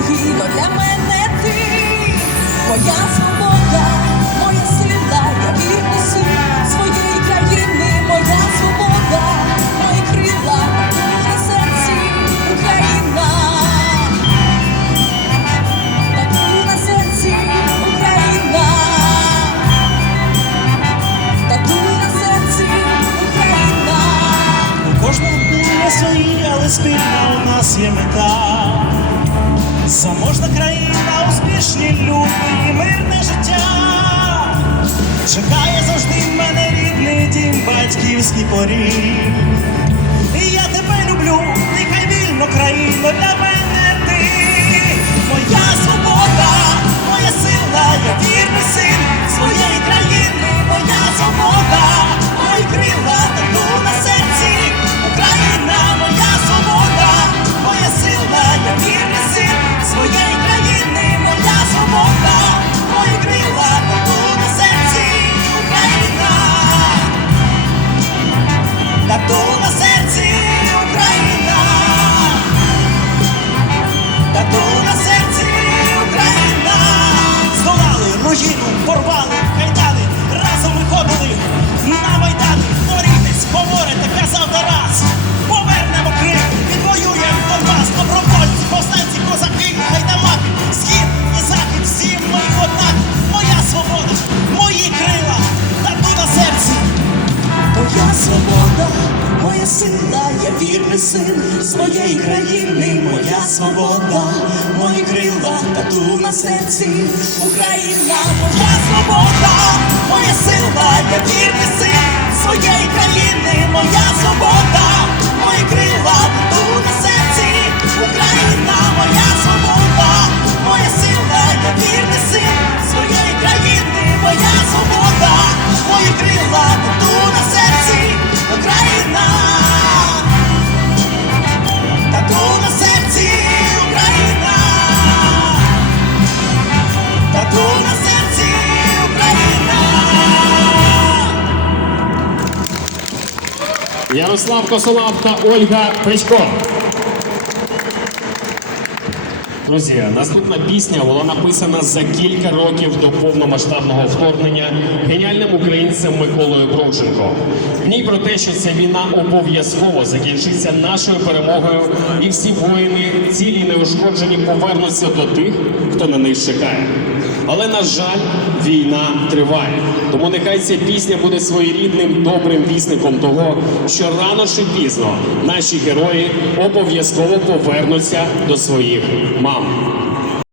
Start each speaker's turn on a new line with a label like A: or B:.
A: Україно, для мене ти, моя свобода, моя сила, я вірний син своєї країни, моя свобода, мої крила, на серці Україна, тату на серці Україна, тату на серці Україна.
B: У кожного були свої, але спільна у нас є мета. Заможна країна, успішні люди і мирне життя. Чекає завжди мене рідний дім, батьківський поріг. І я тебе люблю, нехай вільно країно для мене порвали кайдани, разом виходили на майдан. Борітесь, говорите, казав Тарас. Повернемо Крим, відвоюємо Донбас, добровольці, повстанці, козаки, гайдамаки, схід і захід, всі ми однак. Моя свобода, мої крила, тату на серці.
A: Моя свобода, моя сила, я вірний син своєї країни, моя свобода, мої крила, тату на серці, Україна, моя свобода, моя сила, я вірний син своєї країни,
C: Ярослав Косолап та Ольга Печко. Друзі, наступна пісня була написана за кілька років до повномасштабного вторгнення геніальним українцем Миколою Бровченко. В ній про те, що ця війна обов'язково закінчиться нашою перемогою, і всі воїни, цілі неушкоджені, повернуться до тих, хто на них чекає. Але на жаль, війна триває. Тому нехай ця пісня буде своєрідним добрим вісником того, що рано чи пізно наші герої обов'язково повернуться до своїх мам.